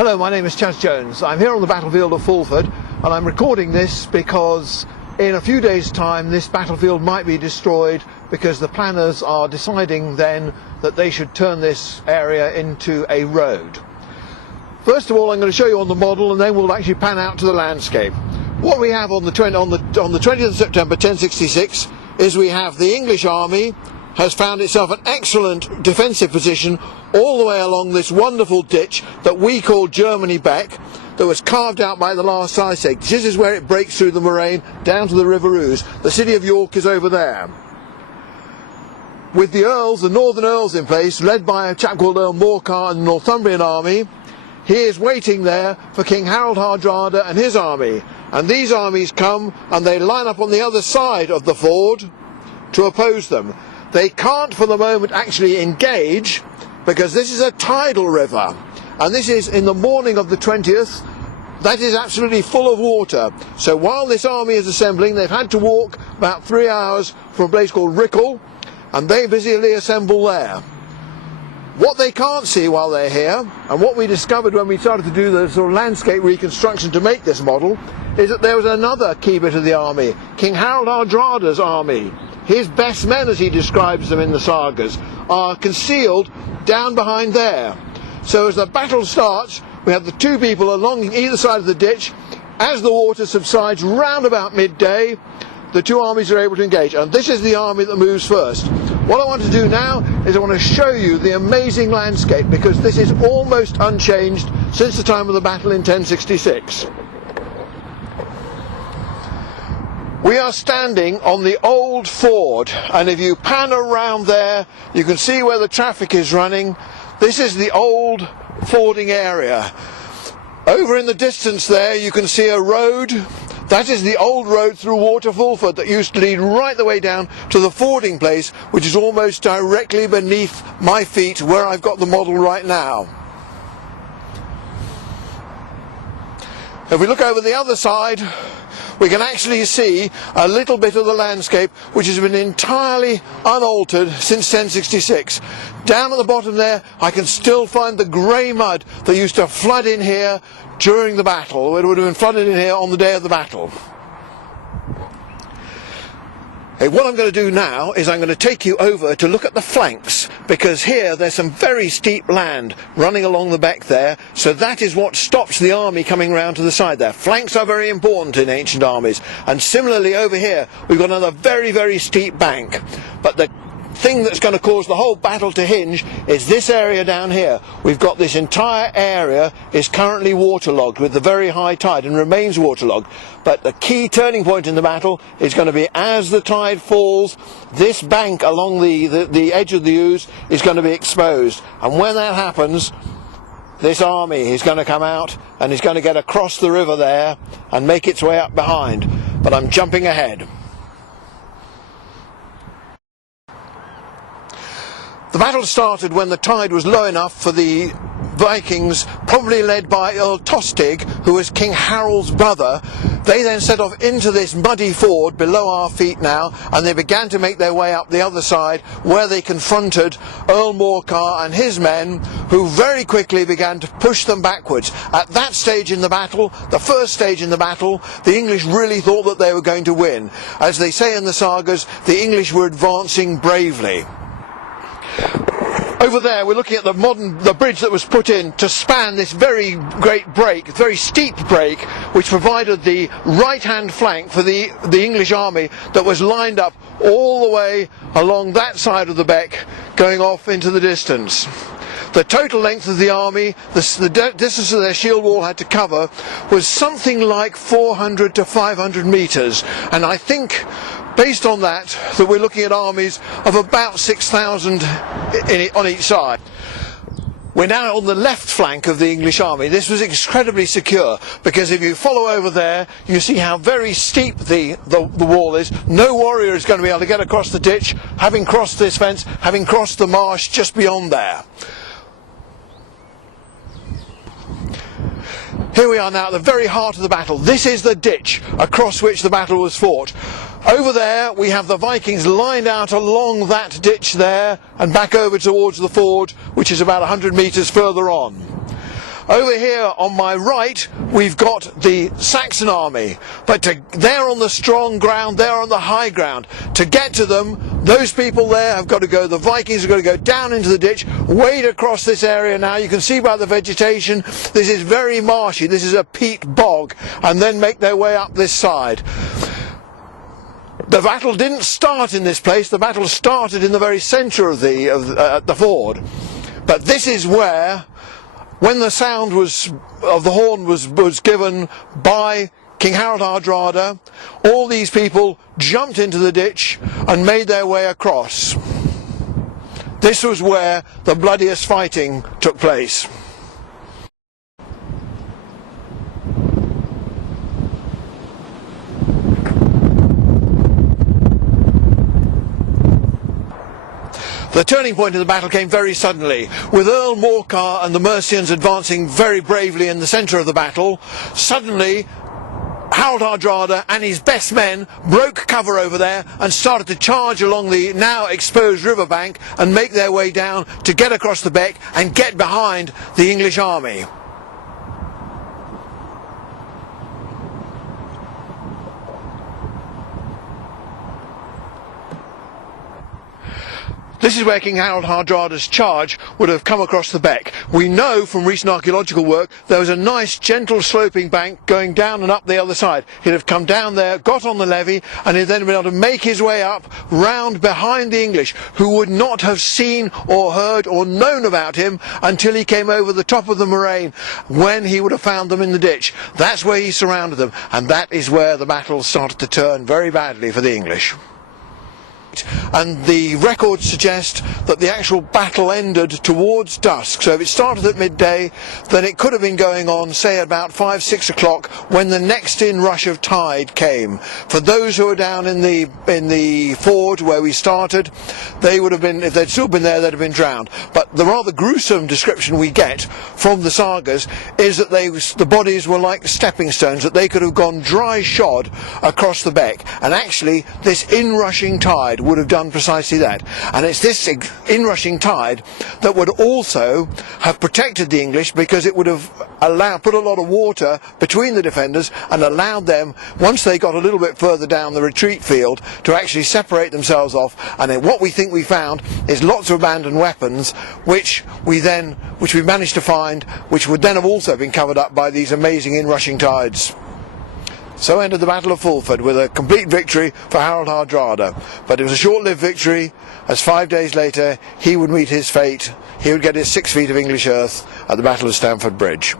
Hello, my name is Chaz Jones. I'm here on the battlefield of Fulford, and I'm recording this because in a few days' time this battlefield might be destroyed because the planners are deciding then that they should turn this area into a road. First of all, I'm going to show you on the model, and then we'll actually pan out to the landscape. What we have on the 20th of September 1066 is we have the English army has found itself an excellent defensive position all the way along this wonderful ditch that we call Germany Beck, that was carved out by the last ice age. This is where it breaks through the moraine down to the River Ouse. The city of York is over there. With the earls, the northern earls in place, led by a chap called Earl Morcar and the Northumbrian army, he is waiting there for King Harald Hardrada and his army. And these armies come and they line up on the other side of the ford to oppose them. They can't for the moment actually engage because this is a tidal river, and this is in the morning of the 20th. That is absolutely full of water. So while this army is assembling, they've had to walk about 3 hours from a place called Rickle, and they busily assemble there. What they can't see while they're here, and what we discovered when we started to do the sort of landscape reconstruction to make this model, is that there was another key bit of the army, King Harald Hardrada's army. His best men, as he describes them in the sagas, are concealed down behind there. So as the battle starts, we have the two people along either side of the ditch. As the water subsides round about midday, the two armies are able to engage, and this is the army that moves first. What I want to do now is I want to show you the amazing landscape, because this is almost unchanged since the time of the battle in 1066. We are standing on the old ford, and if you pan around there you can see where the traffic is running. This is the old fording area. Over in the distance there you can see a road. That is the old road through Water Fulford that used to lead right the way down to the fording place, which is almost directly beneath my feet where I've got the model right now. If we look over the other side, we can actually see a little bit of the landscape which has been entirely unaltered since 1066. Down at the bottom there I can still find the grey mud that used to flood in here during the battle. It would have been flooded in here on the day of the battle. What I'm going to do now is I'm going to take you over to look at the flanks, because here there's some very steep land running along the beck there, so that is what stops the army coming round to the side there. Flanks are very important in ancient armies, and similarly over here we've got another very, very steep bank. But the thing that's going to cause the whole battle to hinge is this area down here. We've got this entire area is currently waterlogged with the very high tide and remains waterlogged, but the key turning point in the battle is going to be as the tide falls, this bank along the edge of the Ouse is going to be exposed, and when that happens this army is going to come out and is going to get across the river there and make its way up behind. But I'm jumping ahead. The battle started when the tide was low enough for the Vikings, probably led by Earl Tostig, who was King Harald's brother. They then set off into this muddy ford below our feet now, and they began to make their way up the other side, where they confronted Earl Morcar and his men, who very quickly began to push them backwards. At that stage in the battle, the first stage in the battle, the English really thought that they were going to win. As they say in the sagas, the English were advancing bravely. Over there we're looking at the bridge that was put in to span this very great break, very steep break, which provided the right hand flank for the English army that was lined up all the way along that side of the beck, going off into the distance. The total length of the army, the distance that their shield wall had to cover, was something like 400 to 500 metres, and I think based on that we're looking at armies of about 6,000 on each side. We're now on the left flank of the English army. This was incredibly secure, because if you follow over there you see how very steep the wall is. No warrior is going to be able to get across the ditch having crossed this fence, having crossed the marsh just beyond there. Here we are now at the very heart of the battle. This is the ditch across which the battle was fought. Over there we have the Vikings lined out along that ditch there and back over towards the ford, which is about 100 metres further on. Over here on my right we've got the Saxon army, but they're on the strong ground, they're on the high ground. To get to them, those people there have got to go, the Vikings have got to go down into the ditch, wade across this area now. You can see by the vegetation this is very marshy, this is a peat bog, and then make their way up this side. The battle didn't start in this place, the battle started in the very centre of the ford. But this is where, when the sound of the horn was given by King Harald Hardrada, all these people jumped into the ditch and made their way across. This was where the bloodiest fighting took place. The turning point of the battle came very suddenly, with Earl Morcar and the Mercians advancing very bravely in the centre of the battle. Suddenly, Harald Hardrada and his best men broke cover over there and started to charge along the now exposed riverbank and make their way down to get across the beck and get behind the English army. This is where King Harald Hardrada's charge would have come across the beck. We know from recent archaeological work there was a nice gentle sloping bank going down and up the other side. He'd have come down there, got on the levee, and he'd then been able to make his way up round behind the English, who would not have seen or heard or known about him until he came over the top of the moraine, when he would have found them in the ditch. That's where he surrounded them, and that is where the battle started to turn very badly for the English. And the records suggest that the actual battle ended towards dusk. So if it started at midday, then it could have been going on, say, about 5-6 o'clock, when the next inrush of tide came. For those who were down in the ford where we started, they would have been, if they'd still been there, they'd have been drowned. But the rather gruesome description we get from the sagas is that the bodies were like stepping stones, that they could have gone dry shod across the beck. And actually, this inrushing tide would have done precisely that, and it's this inrushing tide that would also have protected the English, because it would have put a lot of water between the defenders and allowed them, once they got a little bit further down the retreat field, to actually separate themselves off. And then what we think we found is lots of abandoned weapons, which we managed to find, which would then have also been covered up by these amazing inrushing tides. So ended the Battle of Fulford, with a complete victory for Harald Hardrada. But it was a short-lived victory, as 5 days later he would meet his fate. He would get his 6 feet of English earth at the Battle of Stamford Bridge.